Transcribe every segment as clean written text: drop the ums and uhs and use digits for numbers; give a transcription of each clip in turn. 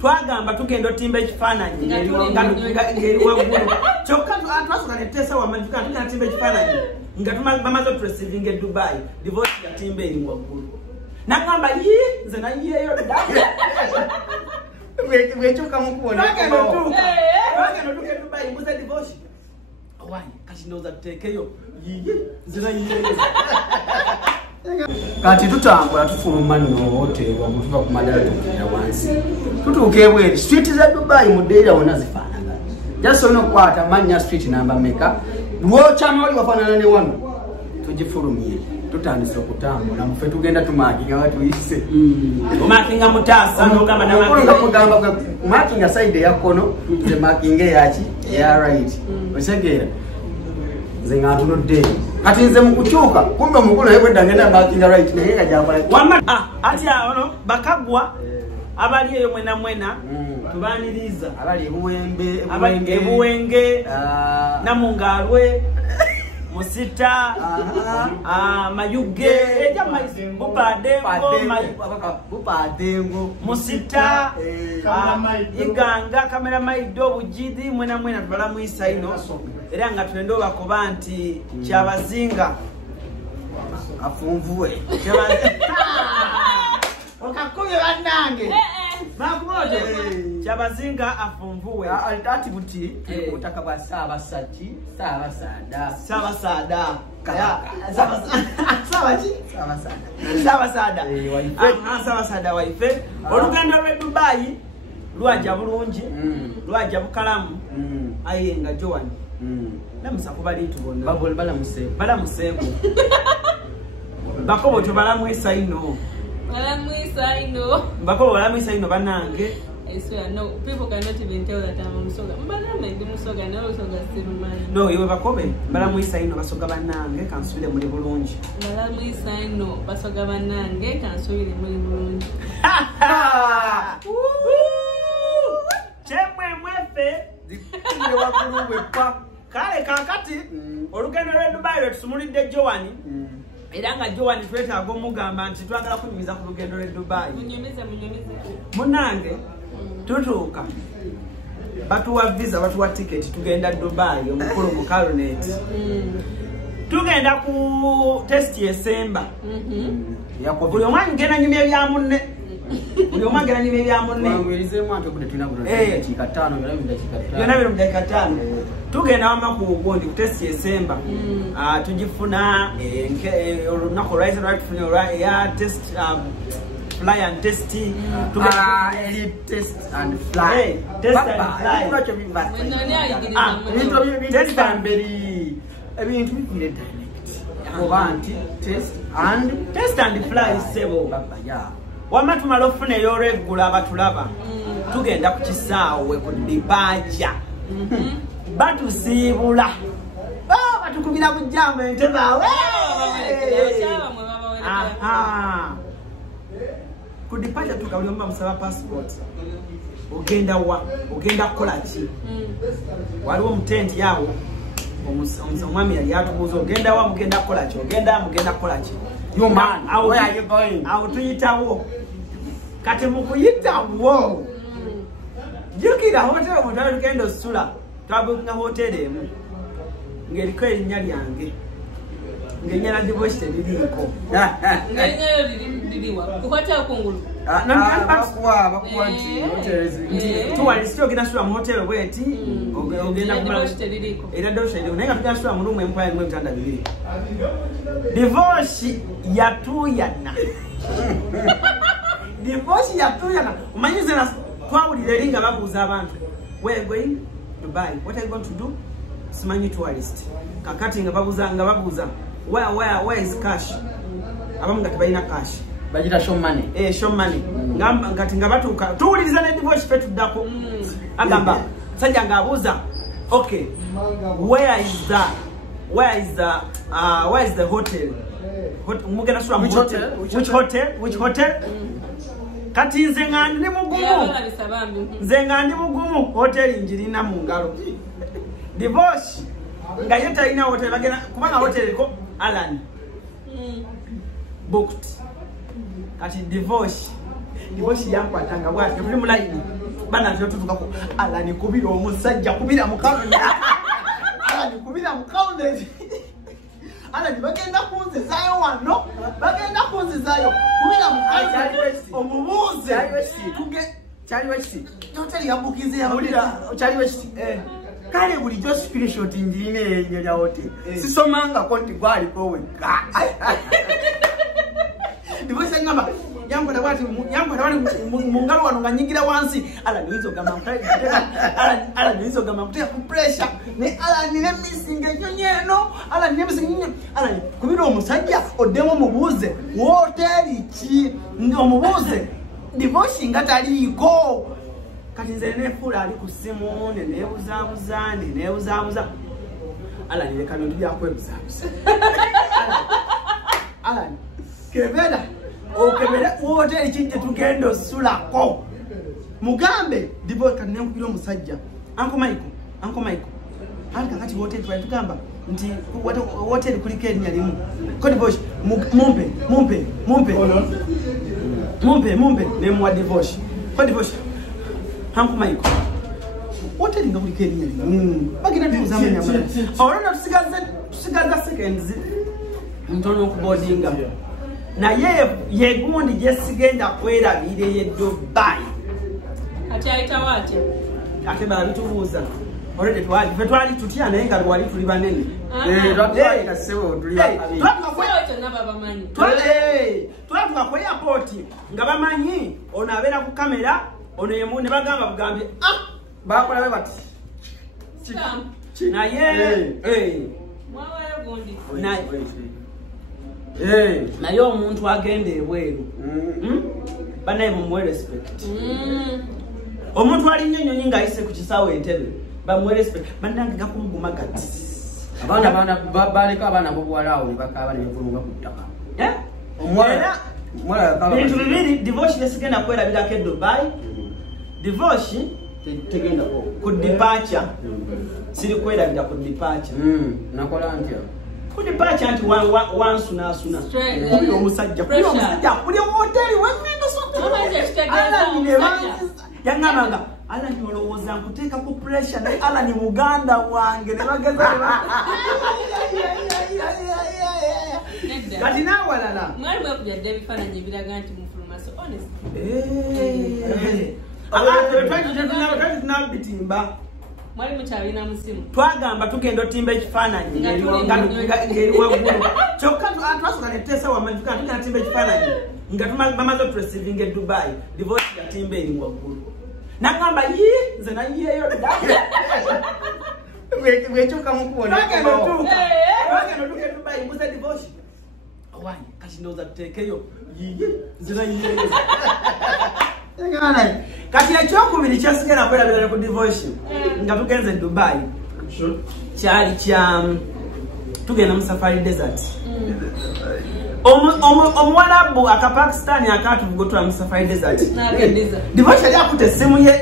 twagamba tugenda otimba ekifaananyi ngeri waggulu kyokka twasooka netteesa wamanjuka tugenda timba ekifaananyi nga bamaze oturesivinga e Dubai divorce yatimba eri waggulu nagamba nze nayiyeyo dda bwekyuka mukubona twagenda otuuka e Dubai mbuza divorce owange kati ndowooza tuteekeyo yiye nze nayiyeyo kati tutambula tufuluma nno hoteli waggulu tuva ku madala tukkirira wansi tutuuka ebweru street za Dubai mu Deira wonna zifaanagana just olina okukwata mannya street namba meka lwokyama oli wafaanana ne wano tugifulumye tutandise okutambula mufe tugenda tumakinga batuyise omakinga mutaasa nogamba namugamba makinga side eya kkono nze makinga eyaki eya right osegeera nze nga ntunudde kati nze mukukyuka kumbe omukulu naye bwedda ngenda makinga right naye nga jakola ati ono bakagwa abali eyo mwena mwena tubaniriza abali ebuwenge namungalwe Musita mayuge bupadengo Musita iganga kamera maido bujidi mwena mwena tubala muisa ino era nga tulendo bakoba nti kyabazinga afunvuwe okakuye banange makumoje kyabazinga afunvuwe alitati buti utaka bwa sabasada waife olugendo lwe Dubai lwaja bulungi lwaja bukalamu ayenga Joan namusa kubalitu bonna balamuseeko bakobo tyo balamwisa ino bakobo balamwisa ino banange. I swear, no, people cannot even tell that I'm Musoga. Musoga, no, Musoga still man. No, you have a comment. Balamuisa ino basoga banange kansubire muri bulungi. Balamuisa ino basoga banange kansubire muri bulungi. Chemwe mwefe dipinde wakulubwe pa kale kakati olugendo lwe Dubai lwe tusumulidde Joan era nga Joan twetaaga omugamba nti twagala kunyumiza ku lugendo lwe Dubai munange tutuuka batuwa visa batuwa ticket tugenda Dubai omukulu mu Caronet tugenda ku test yesemba buli omwanya ngenda nyumya bya munne buli omwanya ngenda nyumya bya munne byonna biri mu dakika 5 tugenda wama ku gundi ku test yesemba tugifuna olunaku lwaize lwatufuna ya test fly and test elite test and fly test and fly test and beri ebintu bikule direct obanti test and fly sebo wama tumala ofuna eyo regular abatulaba tugenda ku kisaawe ku dibaja batusiibula batukubira bujjamu ente baawe kudipaja tukawulomba musaba passport ogenda kukola ki waliwo omutenti yawo omwami yali atubuuza ogenda wa mugenda kukola ki mugenda kukola ki awo tuyitawo kati mukuyitawo jukira hoteli omutwale tugenda osula twabukinga hoteli emu ng'eriko erinnya lyange ng'ennyala divorce teririiko tuwalisi ogenda sula mu hoteli bweti ogenda era divorce teririiko naye nga tugenda sula mu rumu empaya limu ebitanda 2 divorce yatuyana divorce yatuyana omanyi zena twawulira eri nga babuuza abantu where going Dubai, what are you going to do? Simanyi tourist. Kakati nga babuza where is cash? Abamu nga tebalina cash. Bajita show money. Show money. Ngamba ngati nga batuuka tuwuliriza ne divorce fe tuddako. Agamba sajja nga abuuza okay, where is the hotel? Mugenda sula mu hotel. Which hotel? Kati nze nga ndi mugumu hotel njirina mu ngalo divorce nga yetalina hotel bagenda kubanga hotel ko Alan booked kati divorce divoshi yankwatanga bwati tuli mu line bana tutukako ala nikubira omusajja kubira mu kalonda ala nikubira mu kalonda ala nibagenda kunzizayo wano bagenda kunzizayo kubira mu kalonda omubuze Charlie West totally yabukize yabulira Charlie West kale buli jo screenshot njirine enyo ya hotel sisomanga konti gwali kowe divoshi ngamba yangu na watu mungalo wano nganyigira wansi ala nizo gama ala nizo gama kuteka ku pressure ne ala nile missing enyonyeno ala nile missing nyonyo ala kubira omusajja odemo mubuze hotel ki omubuze divoshi ngataliko kati nze nefula ali ku simu nebuzabuza ala nile kano tubyakwebuzaabuza ala kebera okebera hotel kinje tugendo sulako mugambe divo kanne nkubira omusajja Uncle Michael hali kakati hotel twatugamba nti hotel kuliko erinnya limu ko divoshi mumpe ne mwa divoshi ko divoshi Uncle Michael hotel nga kuliko erinnya limu bagina tuzamenya mala olona tusigaza seconds mtono okubodinga na ye gundi jesigenda kwerabire ye Dubai ati aita wate ate ba bitubuza already twali tutya naye nga wali tuli banene twali kasewo tuli babi twali na baba manyi twali kwa airport nga bamanyi ono abera ku kamera ono yemu ne bagamba bugambe bakola be bati na ye mwawa gundi naye omuntu agenda ebweru banaye mumuwe respect omuntu ali nyonyi nga ayise ku kisaawe Entebbe bamuwe respect banange gakumuguma gati abaana baleka abaana bobwalawo ne bakaba ne bevulunga ku ttaka bintu bibiri divorce yesigenda kwerabirako e Dubai divorce tegenda ku departure siri kwerabira ku departure nakola ntya kuni bacha anti wansuna kuli omusajja kuli hotel wengendo yanganga ala ni olowooza nkuteka ku pressure naye ala ni muganda wange ne bageza kati nawalala mwali mwekujadde ebifaananyi ebiraga nti mufulumaso honest tunabitimba mwali mukyalina musimu twagamba tugenda otimba ekifaananyi ngeri waggulu kyokka twasooka netesa wamanyi tugenda timba ekifaananyi nga bamaze oturesivinga e Dubai divorce yatimba eri waggulu nagamba nze nayeyo bwekyuka mukubona twagenda otuuka e Dubai mbuze divorce owanyi kati ndowooza tuteekeyo nze nayeyo kati ekyokubiri kyasigala kwerabirana ku divorce nga tugenze Dubai kyali kya tugenda mu Safari Desert omuwarabu akapakistani akatuvugotwa mu Safari Desert divorce yali akuta essimu ye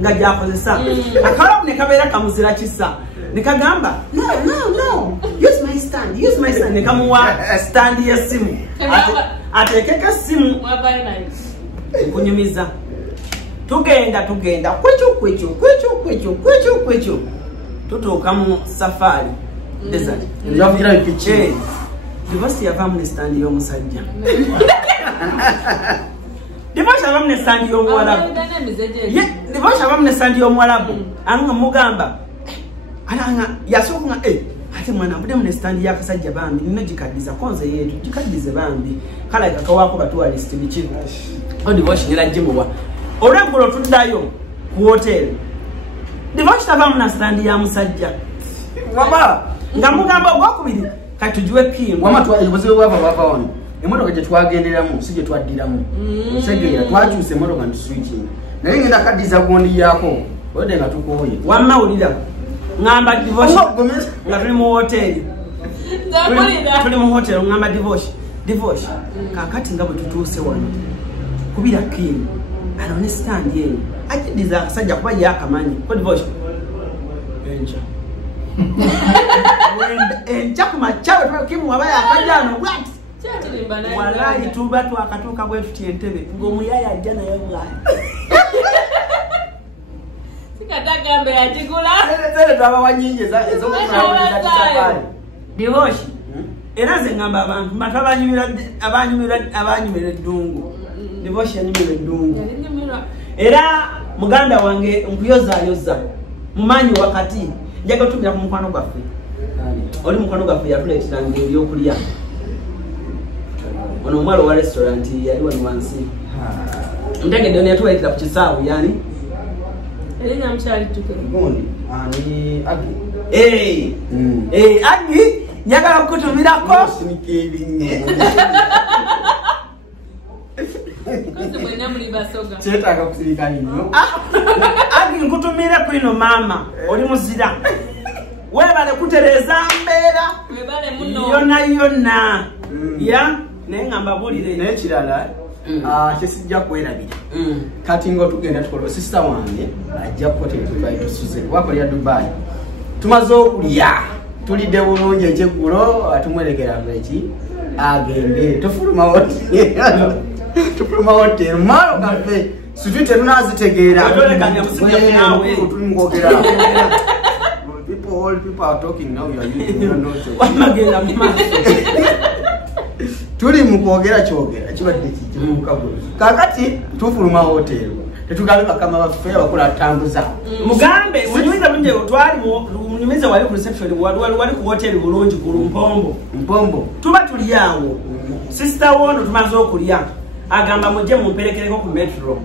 nga gyakozesa akawalabu ne kabeera kamuzira kisa ne kagamba no use my stand ne kamuwa stand y'essimu ateekeko essimu kunyumiza tugenda kwecho tutuuka mu Safari Desert yavugira ipichi divorce yavamu ne stand y'omusajja divorce yavamu ne stand y'omuwarabu divorce yavamu ne stand y'omuwarabu anga mugamba alanga yasooka nga ate mwana budemu ne stand y'akasajja bambi nina gikaddiza konze yeetu gikaddize bambi kala kakawako batualist biki divorce nyirajjimuwa olweggulo tuddayo ku hotel divorce tavamu na stand ya musajja waba nga mugamba ogwokubiri kati tujuwe kimu wama ebuzibu bwava bava wano emotoka gye twagenderamu si gye twaddiramu osegeera twakyusa emotoka ntuswitching naye ngenda kaddiza gundi yaako odde nga tukooye wammawulira ngamba divorce nga tuli mu hotel tuli mu hotel ngamba divorce kakati nga bwe tutuuse wano kubira kimu alone stand yeyo akiddiza akasajja kuba yakamanyi ko divorce encha kumachawe kimu wabaya akajano what Wallahi tuba twakatuuka bwe tuti Entebbe ng'omuyaya ajja naye bwali. Sikatagambe yatigula. Zere twabawa nyingi ez'okukulaakulira kisafari. Divoshi. Era nze ngamba abantu matu abanyumira eddungu. Divoshi yanyumira eddungu. Era muganda wange nkuyozayoza mumanyi wakati njaga tumira ku mukwano gwaffe. Oli mukwano gwaffe yatuleeteranga ebyokulya. Ono omwalo wa restaurant yali wano wansi. Ntegedde ono yatuleetera ku kisaawe yani. Elinya mchali tuke. Gundi ani Agi. Agi njagala kukutumirako. Sinikebinye. Kozi mwena muli basoga. Kyetaaga kusirika nnyo. Agi nkutumire kwino mama oli muzira. Webale kutereza mbeera. Webale muno. Yonna. Ya nengamba bulire. N'ekirala kyesijja kwerabira. Kati ngo tugenda tukola sister wange ajja kukote tutwaye tusuze wakolera Dubai. Tumaze okulya tulidde bulungi ekyeggulo atumwerekera bweki agende tufuluma hoteli. Tufuluma hoteli maro kafe situte tunazitegeera. Atolekanya musijja kunawe. Tulingogera. People are talking now. You are using Wamagenda mama. Tuli mukwogera kyogera kibadde kimukago. Kakati tufuluma hotel. Tetugaluka kama baffe abakola tambuza. Mugambe munyumiza bunje twali munyumiza wali ku reception wali ku hotel bulungi ku Mpombo. Tuba tuli yawo. Sister wono tumaze okulya. Agamba mujje mumperekereko ku metro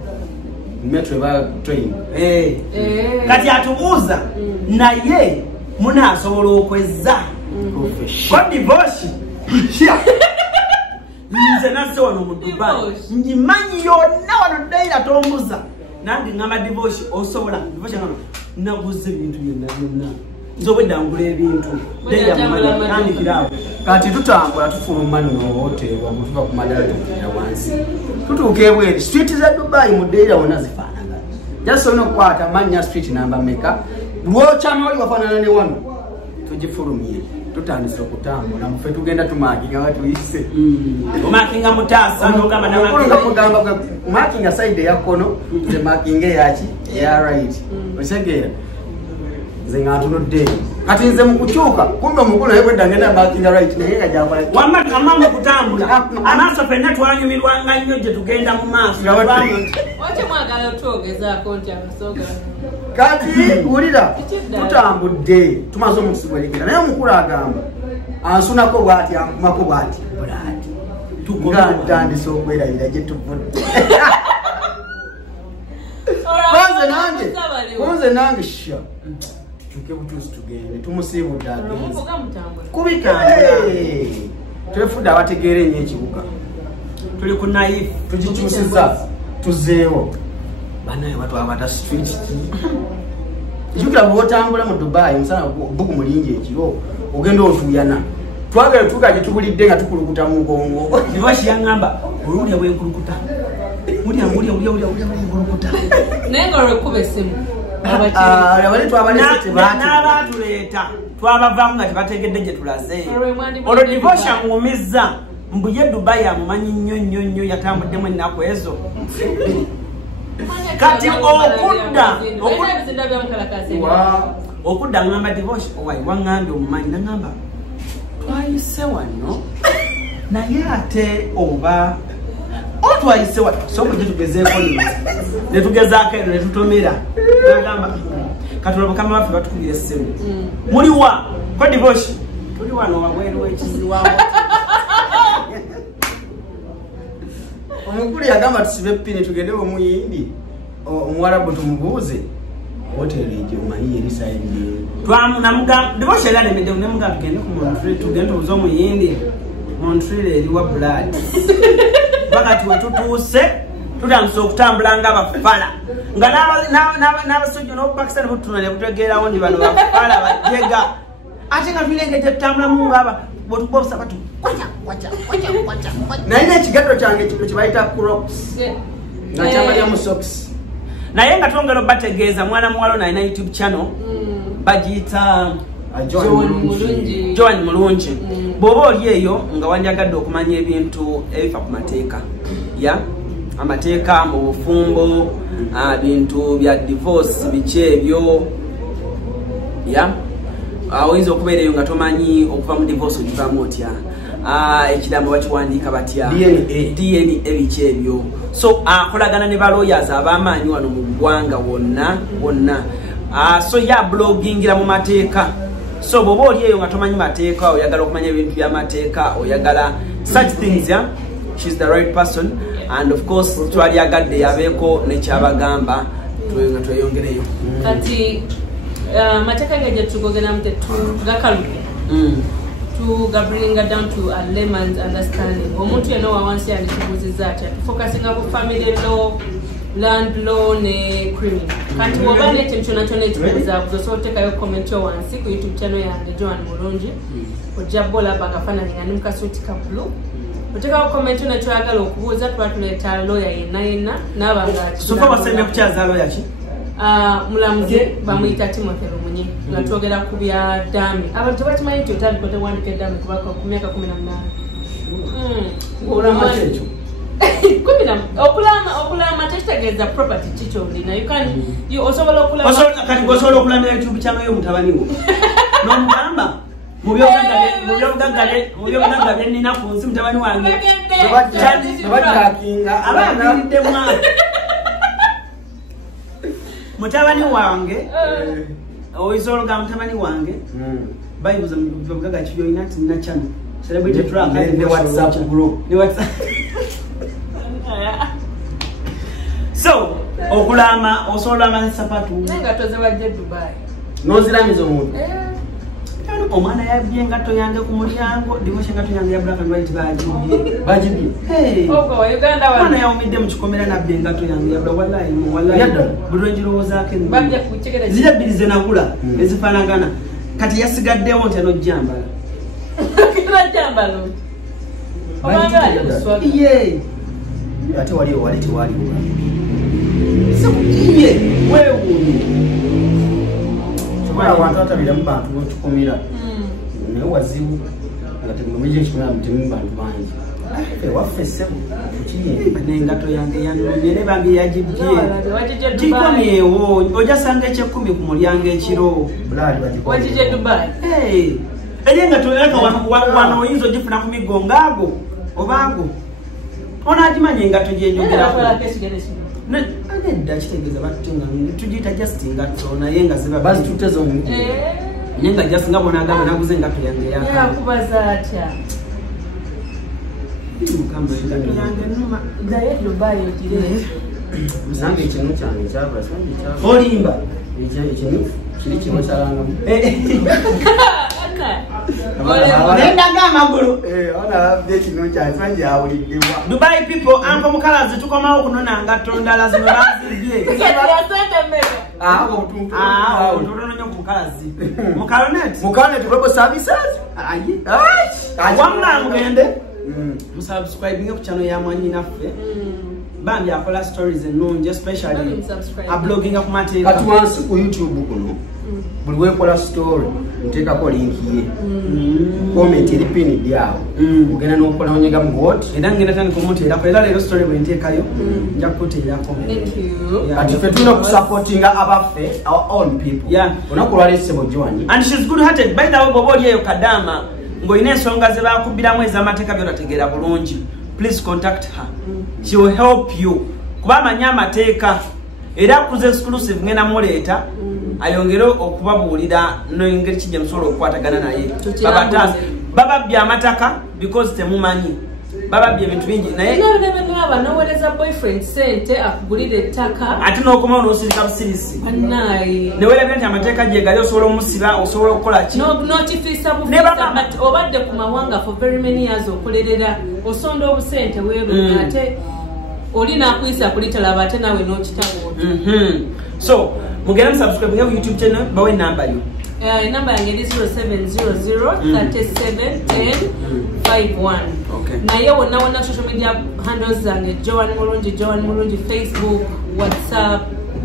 ba train. Kati atubuuza naye munasobola okweza. Kodi Boshi. Nze nasse wano mu Dubai. Njimanyi yonna wano daira tombuza. Nange ngamba Divoshi osobola. Divoshi ngamba naguze ebintu byonna. Nzobedda ngula ebintu. Daira mumanya kandi kirabo. Kati tutambula tufuluma nno hotel wamutuka ku madala tukira wansi. Tutuuka ebweru street za Dubai mu daira wonna zifaanagana. Just ono kwata manya street namba meka. Lwochama oli wafaanana ne wano. Tugifulumye. Tutandise okutambula muffe tugenda tumakinga batuyise. Omakinga mutaasa n'ogamba n'amakinga. Makinga side ya kono, nze makinga yaki ya right. Osegeera. Nze ngatunudde. Kati nze mu kukyuka kumbe omukulu naye bwedda ngenda makinga right naye nga gyakola. Wamma mu kutambula. Amaaso fenna twanyumirwanga nnyo gye tugenda mu maaso. Wache mwagala otwogezaako nti amasoga. Kati ulira tutambudde tumaze omusigwerekera naye omukulu agamba ansunako bwati ankumako bwati bulati tukugandandise okwerabira gye tuvudde. Konze nange sha tukyuke butuusi tugende tumusiibudde agenze kubitambula twefudde abategeera ennyo ekibuga tuli ku naifu tugikyusiza tuzeewo. Banaye watu abata street ki. Jukira bwotambula mu Dubai musana buku mulingi ekiro ogenda otuyana. Twagala tukaje tubulidde nga tukulukuta mu mugongo. Divoshi yangamba olulya bwe nkulukuta. Mulya nkulukuta. Nengo rekube simu. Abali twabalese bati. N'abatuleta twabavamu nga tebategedde gye tulaze. Olwo Divoshi amuwumizza mbuye Dubai amumanyi nnyo yatambuddemu ennaku ezo. Kati okudda ngamba Divoshi owayi wangambye omumanyi nangamba twayise wano naye ate oba otwayise wano somo gye tugezeeko nino ne tugezaako eno ne tutomera nagamba katola mukama waffe batukubira essimu muli wa ko Divoshi tuli wano wabweru w'ekiziwawo. Omukulu yagamba tusibe pini tugende omuyindi omuwarabu tumubuuze hoteli ejyo omanyi erisa ennyo. Twamugamba Divoshi era nemedde nemugamba tugende ku Montreal tugende tubuuze omuyindi Montreal eriwa blood. Bakati we tutuuse tutandise okutambula ng'abafala nga n'abasojja n'obupakisani butunale butegeerawo ndi bano bafala bajega ate nga tulengejja tutambulamu ng'aba botubobusa batu kwacha. Naye ekigatto kyange kino kibayita Crocs. Nga kyambalya mu socks. Naye nga twongera obategeeza mwana muwalo nalina YouTube channel bagiyita Joan Mulungi bw'oba oli eyo nga wanjagadde okumanya ebintu ebifa ku mateeka ya amateeka mu bufumbo bintu bya divorce biki ebyo ya oyinza okubeera eyo nga tomanyi okuva mu divorce ogivaamu otya ekigambo bakiwandiika batya DNA biki ebyo so akolagana ne balawyers ab'amaanyi wano mu ggwanga wonna so ya blogingira mu mateeka so bw'oba oli eyo nga tomanyi mateeka oyagala okumanya ebintu by'amateeka oyagala such things ya she's the right person and of course twalyagadde yabeeko nekyabagamba nga tweyongereyo kati mateeka geje tugogera mute tugakaluke tugabringa down to a layman's understanding omuntu yena wawansi yandikibuzizza atya tufocusinga ku family law land law ne criminal kati bwoba nekintu kyonna kyonna ekikubuza osobola otekayo comment yo wansi ku YouTube channel yange Joan Mulungi ojja bolaba akafaananyi nga ndi mukasuuti ka blue otekayo comment yonna kyoyagala okubuuza tuba tuleeta lawyer yenna naaba nga sofa wasembe kukyaza lawyer ki mulamuzi bamuyita Timothy Lumunyi nga twogera ku bya dami abantu tebakimanyi nti otandika otewandika edami kubaka ku myaka 18 okulama tekitegeeza property kikyolina osobola osobola okulama YouTube channel y'omutabani wo n'omugamba mu byobugagga bye nnina ku nsi mutabani wange abaabiriddemu mutabani wange oyinza oluga mutabani wange bayibuza mu byobugagga kibyolina nti nina channel celebrity track ne WhatsApp group so okulama osobola sapatu nga tozebadde Dubai noziramiza omuntu omwana yabye engatto yange ku mulyango divorce engatto yange ya black and white bagibye omwana yawumidde mu kikomera nabbe engatto yange yabula wallahi buli lwenjirowoozaako zira bbiri ze nagula ezifaanagana kati yasigaddewo nti anojjambala ate waliwo wali tewaliwo iye weewuunye abantu batabiramu bantu botukumira naye wazibu nga tekinologia ekikumira mutemu bantu bangi ewaffe ssebo tukiyemba n'engato yange yanumye ne bambi yagibye gikomyewo ojasanga ekyekumi ku mulyango ekiro wagije Dubai eri engato wano oyinza ogifuna ku migongaago obaago onagimanya engato gyenjogerako nedda kitegeeza batutenga tugiyita just engato naye nga ziba bazitutte zonna naye nga just nga bonagamba naguza engato yange yakubaza atya mugamba engato yange numa naye Dubai ogire nange ekinu kyange kyabula olimba ekinu kiri kimu kyalangamu nendaga amagulu Dubai people anko mukalazi tukomawo kunona ngatto ndala zino bazibye otutono nnyo ku mukalazi Mukaronet Global Services wamma mugende musubscribinge ku channel ya mwanyi naffe bambi akola stories ennungi especially abloginga ku mateeka kati wansi ku YouTube kuno buli wekola story nteekako linki ye comment eri pinned awo ogenda n'okola onyega mu what era ngenda tandika omuteerako era leero story bwe nteekayo nja kukuteerako kati ffe tulina okusupportinga abaffe our own people olunaku olwaleesebo Joan and she's good hearted by the way bw'oba oli eyo Kadama ng'olina ensonga ze baakubiramu ez'amateeka by'otategeera bulungi please contact her she will help you kuba amanyi amateeka era kuza exclusive ngenda muleeta ayongere okubabuulira n'engeri kijja musobola okukwatagana naye bababbye amataka because temumanyi bababbye ebintu bingi naye noweereza boyfriend sente akugulira ettaka ate n'okomawo n'osirika busirisi neweerabira nti amateeka gyegali osobola omusiba osobola okukola ki nokifiisa bufiisa obadde ku mawanga for very many years okolerera osonda obusente weerunya ate oli nakuyisa kulitalaba ate nawe n'okitabuuta so mugenda musubscribe ku YouTube channel bawe namba yo namba yange eri 0700371051 naye wonna social media handles zange Joan Mulungi Facebook WhatsApp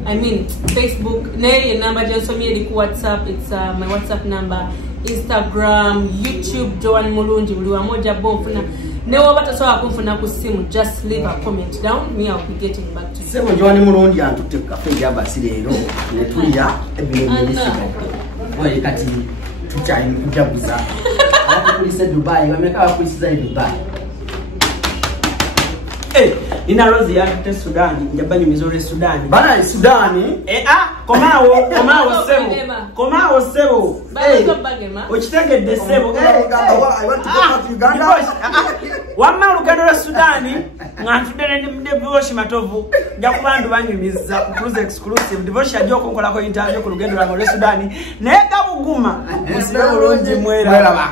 I mean Facebook naye number jansomye eri ku WhatsApp. It's my WhatsApp number, Instagram, YouTube Joan Mulungi buli wamoja bofuna ne wabata sawa kumfuna ku simu, just leave a comment down, me I'll be getting back to you. Sebo Joan Mulungi antutte ku cafe ya basirero ne tuya ebintu wali kati tuchali kujabuza abakulise Dubai bameka bakulisiza Dubai. Ina Rose ya te Sudani, njabani mizore Sudani. Bana Sudani? Komao sebo. Ochitengedde sebo. I want to go to Uganda. Wamma lugendo lwa Sudani, ngantudde ne Devoshi Matovu, nja kubandu banyumiza cruise exclusive. Devoshi ajja okunkolako interview ku lugendo lwa Sudani. Naye gabuguma. Musibe bulungi mwera.